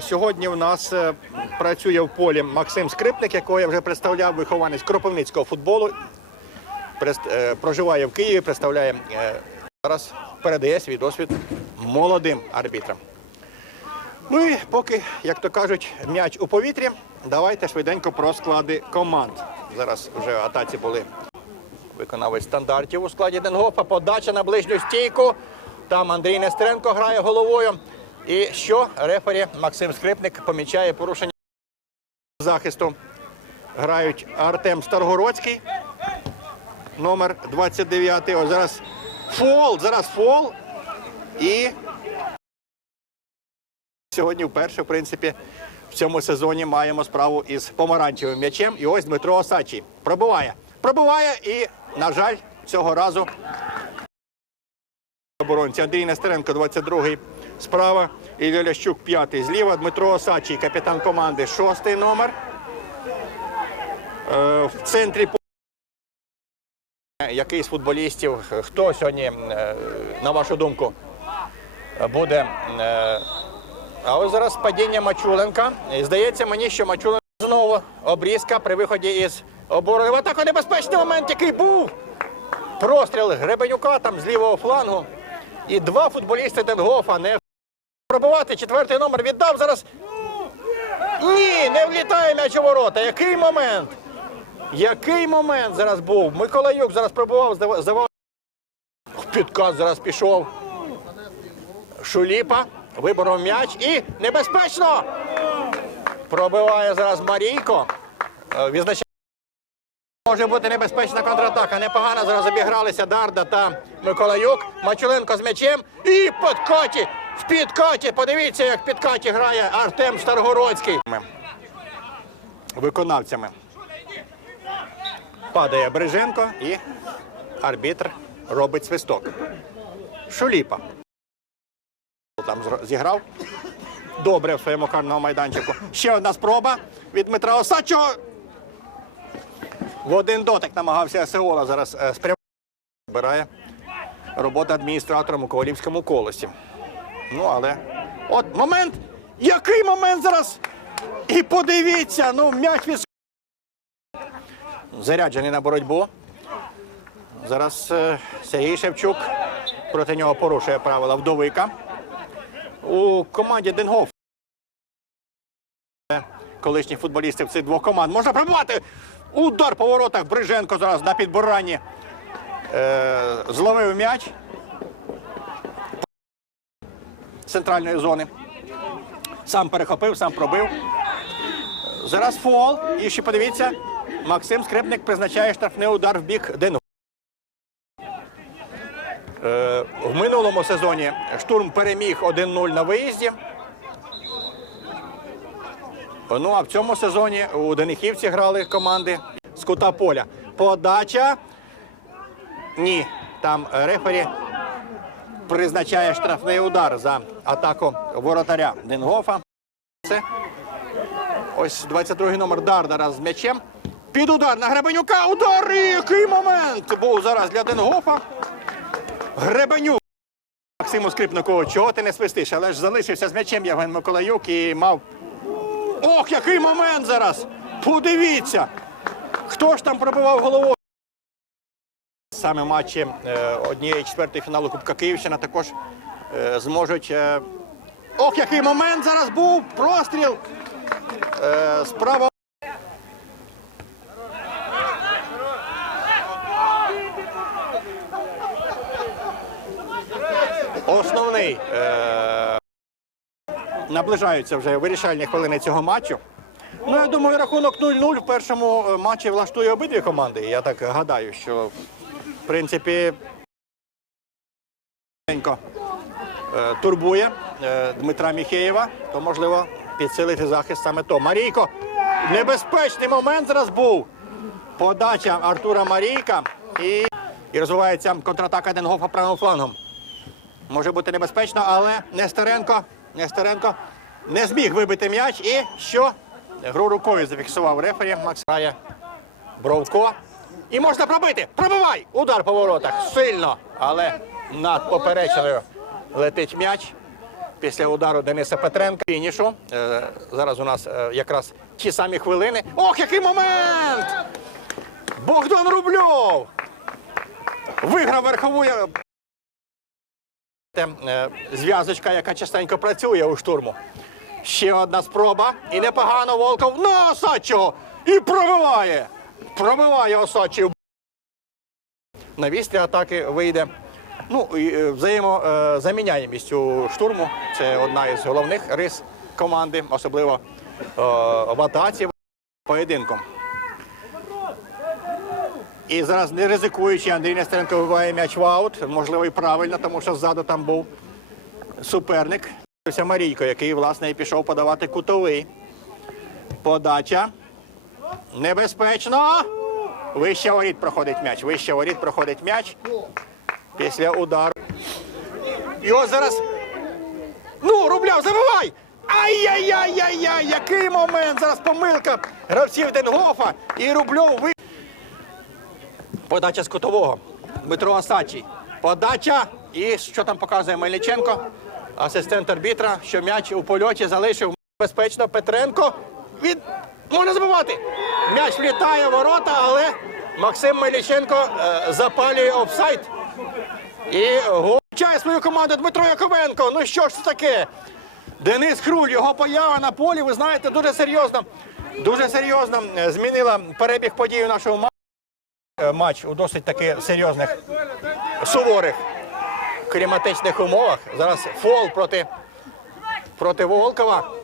Сьогодні у нас е, працює в полі Максим Скрипник, якого я вже представляв, вихованець кропивницького футболу. Е, Проживає в Києві, представляє е, зараз, передає свій досвід молодим арбітрам. Ну і поки, як то кажуть, м'яч у повітрі, давайте швиденько про склади команд. Зараз вже в атаці були виконавець стандартів у складі Денгофа. Подача на ближню стійку. Там Андрій Нестеренко грає головою. І що рефері Максим Скрипник помічає порушення захисту. Грають Артем Старгородський, номер 29. Ось зараз фол, зараз фол. І сьогодні вперше, в принципі, в цьому сезоні маємо справу із помаранчевим м'ячем. І ось Дмитро Осадчий пробиває. Пробиває і, на жаль, цього разу оборонці. Андрій Нестеренко, 22-й справа. Ілля Лящук, 5-й зліва. Дмитро Осадчий, капітан команди, 6-й номер. Е, В центрі який з футболістів, хто сьогодні, е, на вашу думку, буде. е, А ось зараз падіння Мачуленка. Здається мені, що Мачуленко знову обрізка при виході із оборони. В атаку небезпечний момент, який був. Простріл Гребенюка там з лівого флангу. І два футболісти Денгофа не пробувати. Четвертий номер віддав зараз. Ні, не влітає м'яч у ворота. Який момент? Який момент зараз був? Миколаюк зараз пробував, здава- здавав. Підказ зараз пішов. Шуліпа виборов м'яч і небезпечно. Пробиває зараз Марійко. Е, Відзначає. Може бути небезпечна контратака. Непогано зараз обігралися Дарда та Миколаюк. Мачуленко з м'ячем. І в підкаті. В підкаті. Подивіться, як в підкаті грає Артем Старгородський. Виконавцями. Падає Бриженко і арбітр робить свисток. Шуліпа. Там зіграв. Добре в своєму карному майданчику. Ще одна спроба від Дмитра Осадчого. В один дотик намагався Сеола зараз е, спрямувати. Збирає робота адміністратором у Ковалівському колосі. Ну, але. От момент! Який момент зараз? І подивіться, ну м'яч від... Заряджений на боротьбу. Зараз е, Сергій Шевчук проти нього порушує правила вдовика. У команді Денгоф. Колишніх футболістів цих двох команд. Можна пробувати. Удар по воротах. Бриженко зараз на підбиранні. Е, зловив м'яч центральної зони. Сам перехопив, сам пробив. Зараз фол. І ще подивіться, Максим Скрипник призначає штрафний удар в бік Денгоф. Е, В минулому сезоні штурм переміг 1-0 на виїзді. Ну а в цьому сезоні у Денихівці грали команди з кута поля. Подача. Ні, там рефері призначає штрафний удар за атаку воротаря Денгофа. Це ось 22-й номер Дардара з м'ячем. Під удар на Гребенюка. Удар! Який момент був зараз для Денгофа. Гребенюк. Максиму Скрипнику, чого ти не свистиш? Але ж залишився з м'ячем Євген Миколаюк і мав. Ох, який момент зараз! Подивіться! Хто ж там пробивав головою? Саме матчі е, однієї четвертої фіналу Кубка Київщина також е, зможуть. Е... Ох, який момент зараз був! Простріл! Справа. Основний. Наближаються вже вирішальні хвилини цього матчу. Ну, я думаю, рахунок 0-0 в першому матчі влаштує обидві команди. Я так гадаю, що принципі е, турбує е, Дмитра Міхеєва, то можливо підсилити захист саме то. Марійко, небезпечний момент зараз був. Подача Артура Марійка і, і розвивається контратака Денгофа правим флангом. Може бути небезпечно, але Нестеренко, Нестеренко не зміг вибити м'яч і що? Гру рукою зафіксував рефері. Макс грає Бровко. І можна пробити. Пробивай! Удар по воротах. Сильно, але над поперечною летить м'яч. після удару Дениса Петренка. Фінішу. Е, Зараз у нас е, якраз ті самі хвилини. Ох, який момент! Богдан Рубльов! Виграв верхову е, зв'язочка, яка частенько працює у штурму. Ще одна спроба. І непогано Волков на Осадчого. І пробиває. Пробиває Осадчий. На вістрі атаки вийде. Ну, е, взаємозаміняємість у штурму. Це одна із головних рис команди, особливо е, в атаці поєдинком. І зараз не ризикуючи, Андрій Нестеренко вибиває м'яч в аут. Можливо, і правильно, тому що ззаду там був суперник. Марійко, який, власне, і пішов подавати кутовий. Подача. Небезпечно. Вище воріт проходить м'яч. Вище воріт проходить м'яч. Після удару. Його зараз. Ну, Рубляв, забивай! Ай-яй-яй-яй-яй! Який момент! Зараз помилка гравців Денгофа і Рубльов ви. Подача з кутового. Дмитро Осадчий. Подача. І що там показує Мельниченко? Асистент арбітра, що м'яч у польоті залишив безпечно Петренко. Від... Можна забивати. М'яч влітає в ворота, але Максим Мельниченко е, запалює офсайд. І гучає свою команду Дмитро Яковенко. Ну що ж це таке? Денис Хруль, його поява на полі, ви знаєте, дуже серйозно. Дуже серйозно е, змінила перебіг подій у нашому матчі. Е, матч у досить таки серйозних суворих кліматичних умовах. Зараз фол проти, проти Волкова.